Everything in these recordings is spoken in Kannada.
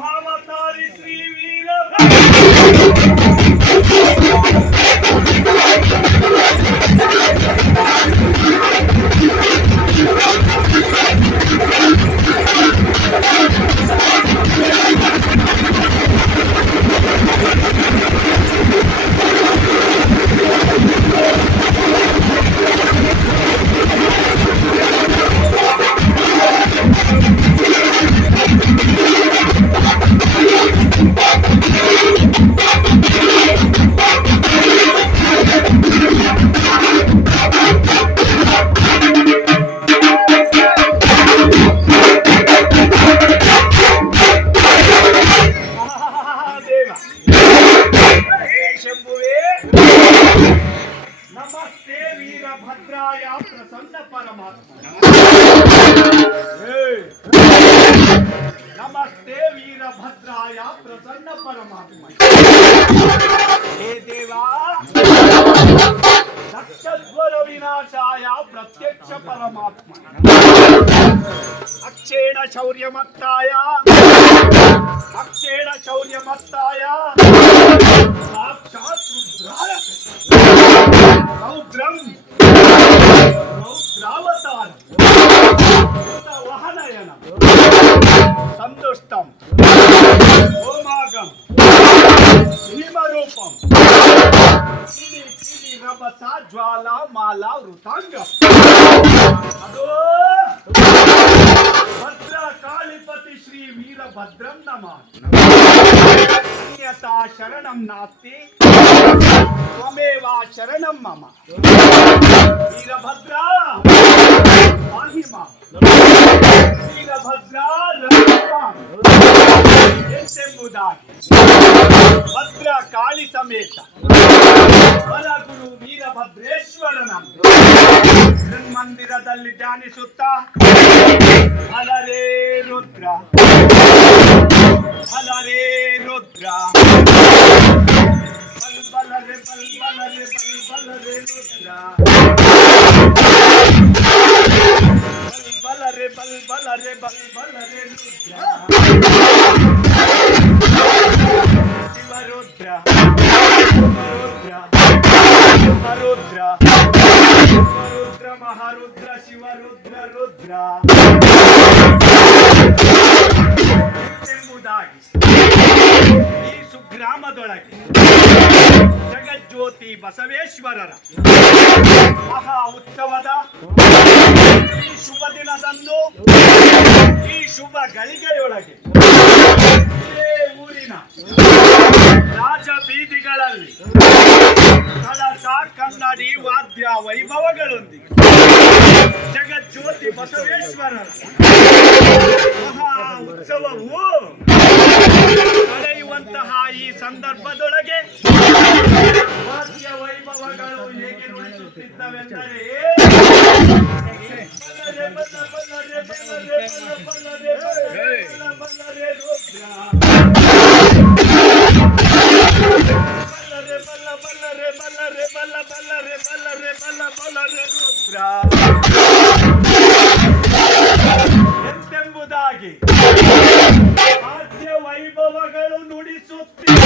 ಭಾವತಾರಿ ಶ್ರೀ ವೀರ ಭದ್ರಾಯ ಪ್ರಸನ್ನ ಪರಮಾತ್ಮ. ನಮಸ್ತೆ ವೀರಭದ್ರಾಯ ಪ್ರಸನ್ನ ಪರಮಾತ್ಮ. ಹೇ ದೇವಾ, ದಕ್ಷಜ್ವರ ವಿನಾಶಾಯ ಪ್ರತ್ಯಕ್ಷ ಪರಮಾತ್ಮ. ಅಕ್ಷೇಣ ಶೌರ್ಯಮತ್ತಾಯ ಸಾಕ್ಷಾತ್ ರುದ್ರಾಯ ರೌದ್ರಂ ರೌದ್ರಾವತಾರ ವಹನಯನ ಸಂದುಷ್ಟಂ ಓಮಾಗಂ ಭೀಮರೂಪಂ ಕಿಲಿ ಕಿಲಿ ರಭಸ ಜ್ವಾಲಾ ಮಾಲಾ ವೃತಾಂಗ. ಅದೋ ಭದ್ರ ಕಾಳಿಪತಿ ಶ್ರೀ ವೀರಭದ್ರಂ ನಮಃ. ಅನ್ಯತಾ ಶರಣಂ ನಾಸ್ತಿ ತ್ವಮೇವ ಶರಣಂ ಮಮ. ವೀರಭದ್ರ ಪಾಹಿ ಮಾಂ. ವೀರಭದ್ರ ಎಂಬುದಾಗಿ ಭದ್ರ ಕಾಳಿ ಸಮೇತ ವರಗುರು ವೀರಭದ್ರೇಶ್ವರನ ಮಂದಿರದಲ್ಲಿ ಧ್ಯಾನಿಸುತ್ತಾ ಹಲರೇ ರುದ್ರ ಹಲರೇ ರುದ್ರ ಬಲ್ಬಲರೆ ಬಲ್ಬಲರೆ ಬಲ್ಬಲರೆ ರುದ್ರ ಬಲ್ಬಲರೆ ಬಲ್ಬಲರೆ ಬಲ್ಬಲರೆ ರುದ್ರ ಶಿವರುದ್ರ ರುದ್ರ ರುದ್ರ ಮಹಾರುದ್ರ ಶಿವರುದ್ರ ರುದ್ರ ಎಂಬುದಾಗಿ ಈ ಸುಗ್ರಾಮದೊಳಗೆ ಜಗಜ್ಯೋತಿ ಬಸವೇಶ್ವರರ ಮಹಾ ಉತ್ಸವದ ಈ ಶುಭ ದಿನದಂದು ಈ ಶುಭ ಗಳಿಗೆಯೊಳಗೆ ಇದೇ ಊರಿನ ರಾಜ ಬೀದಿಗಳಲ್ಲಿ ಕಳಸ ಕನ್ನಡಿ ವಾದ್ಯ ವೈಭವಗಳೊಂದಿಗೆ ಜಗಜ್ಯೋತಿ ಬಸವೇಶ್ವರರ ಮಹಾ ಉತ್ಸವವು ನಡೆಯುವಂತಹ ಈ ಸಂದರ್ಭದೊಳಗೆ ವಾದ್ಯ ವೈಭವಗಳು ಹೇಗೆ ನುಡಿಸುತ್ತಿದ್ದವೆಂದರೆ ಎಂತೆಂಬುದಾಗಿ ವಾದ್ಯ ವೈಭವಗಳು ನುಡಿಸುತ್ತಿವೆ.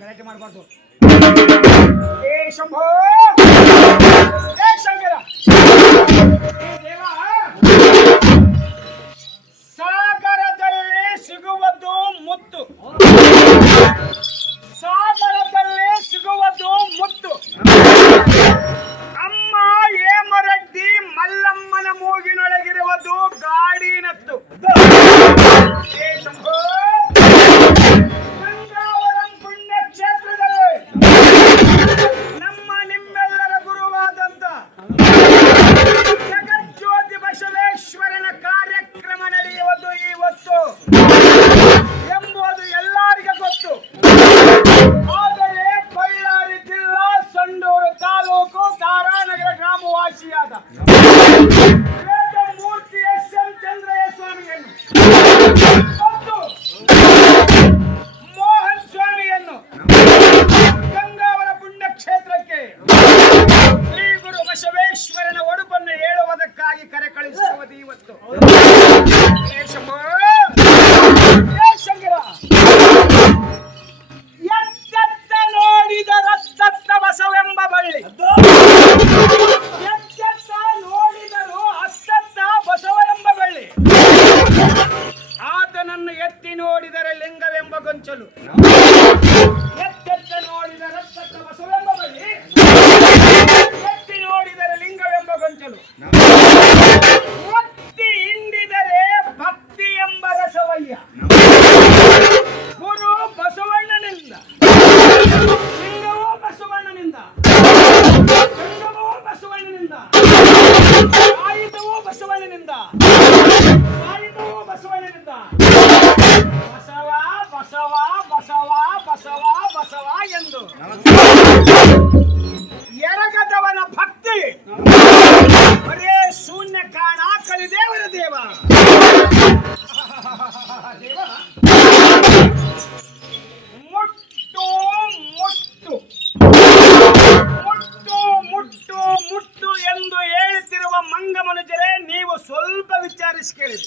ಗಲಾಟೆ ಮಾಡಬಾರ್ದು. ಏ ಶಂಭೋ, ಏ ಶಂಕರ, ಸಾಗರದಲ್ಲಿ ಸಿಗುವುದು ಮುತ್ತು, ಸಾಗರದಲ್ಲಿ ಸಿಗುವುದು ಮುತ್ತು. ಅಮ್ಮ ಏಮರಡ್ಡಿ ಮಲ್ಲಮ್ಮನ ಮೂಗಿನೊಳಗೆ ಕೆಳಗಿರುವುದು ಗಾಡಿನತ್ತು. ಹೇ ಶಂಭೋ, ಗಂಗಾವರಂ ಪುಣ್ಯ ಕ್ಷೇತ್ರದಲ್ಲಿ ನಮ್ಮ ನಿಮ್ಮೆಲ್ಲರ ಗುರುವಾದಂತ ಜಗಜ್ಯೋತಿ ಬಸವೇಶ್ವರನ ಕಾರ್ಯಕ್ರಮ ನಡೆಯುವುದು ಇವತ್ತು ಎಂಬುದು ಎಲ್ಲರಿಗೂ ಗೊತ್ತು. ಆದರೆ ಬಳ್ಳಾರಿ ಜಿಲ್ಲಾ ಸಂಡೂರು ತಾಲೂಕು ತಾರಾನಗರ ಗ್ರಾಮವಾಸಿಯಾದ ವೇದಮೂರ್ತಿ ಎಸ್ ಎಂ ಚಂದ್ರಯ್ಯ ಸ್ವಾಮಿಯನ್ನು ಮತ್ತು ಮೋಹನ್ ಸ್ವಾಮಿಯನ್ನು ಗಂಗಾವರ ಪುಣ್ಯಕ್ಷೇತ್ರಕ್ಕೆ ಶ್ರೀ ಗುರು ಬಸವೇಶ್ವರನ ಒಡುಪನ್ನು ಹೇಳುವುದಕ್ಕಾಗಿ ಕರೆ ಕಳಿಸುವುದು ಇವತ್ತು. ಹೇ ಶಂಭೋ, ಹೇ ಶಂಕರ, ಎತ್ತೆತ್ತ ನೋಡಿದರತ್ತತ್ತ ಬಸವೆಂಬ ಬಳ್ಳಿ, ಎತ್ತೆತ್ತ ನೋಡಿದರು ಅತ್ತತ್ತ ಬಸವ ಎಂಬ ಬಳ್ಳಿ, ಆತನನ್ನು ಎತ್ತಿ ನೋಡಿದರೆ ಲಿಂಗವೆಂಬ ಗೊಂಚಲು. ಎತ್ತೆತ್ತ ನೋಡಿದರತ್ತತ್ತ ಬಸವೆಂಬ ಬಳ್ಳಿ, ಎತ್ತಿ ನೋಡಿದರೆ ಲಿಂಗವೆಂಬ ಗೊಂಚಲು, ಒತ್ತಿ ಹಿಂಡಿದರೆ ಭಕ್ತಿ ಎಂಬ ರಸವಯ್ಯ. ಗುರು ಬಸವಣ್ಣನಿಂದ, ಲಿಂಗವೂ ಬಸವಣ್ಣನಿಂದ, ಲಿಂಗವೂ ಬಸವಣ್ಣನಿಂದ, ಆಯುಧವೂ ಬಸವಣ್ಣನಿಂದ, ಆಯುಧವೂ ಬಸವಣ್ಣನಿಂದ. ಬಸವ ಬಸವ ಬಸವ ಬಸವ ಬಸವ ಎಂದು ಎರಗದವನ ಭಕ್ತಿ ಬರೇ ಶೂನ್ಯ ಕಾಣ ಕಲಿದೇವರ ದೇವ. ದೇವ ಮುಟ್ಟು ಮುಟ್ಟು ಮುಟ್ಟು ಮುಟ್ಟು ಮುಟ್ಟು ಎಂದು ಹೇಳುತ್ತಿರುವ ಮಂಗ ಮನುಜರೇ, ನೀವು ಸ್ವಲ್ಪ ವಿಚಾರಿಸಿ ಕೇಳಿರಿ.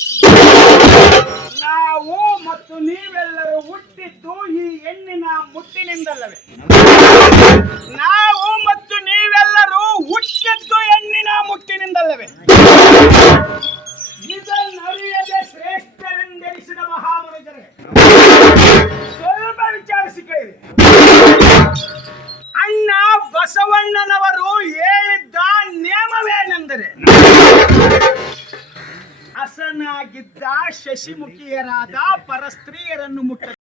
ನಾವು ಮತ್ತು ನೀವೆಲ್ಲರೂ ಹುಟ್ಟಿದ್ದು ಈ ಹೆಣ್ಣಿನ ಮುಟ್ಟಿನಿಂದಲ್ಲವೇ? ನಾವು ಮತ್ತು ನೀವೆಲ್ಲರೂ ಹುಟ್ಟಿದ್ದು ಹೆಣ್ಣಿನ ಮುಟ್ಟಿನಿಂದಲ್ಲವೇ? ಇದನ್ನರಿಯದೆ ಶ್ರೇಷ್ಠರೆಂದೆನಿಸಿದ ಮಹಾಮನುಜರೇ, ಸ್ವಲ್ಪ ವಿಚಾರಿಸಿ ಕೇಳಿರಿ. ಅಣ್ಣ ಬಸವಣ್ಣನವರು ಹೇಳಿದ್ದ ನಿಯಮವೇನೆಂದರೆ, ಹಸನಾಗಿದ್ದ ಶಶಿಮುಖಿಯರಾದ ಪರಸ್ತ್ರೀಯರನ್ನು ಮುಟ್ಟ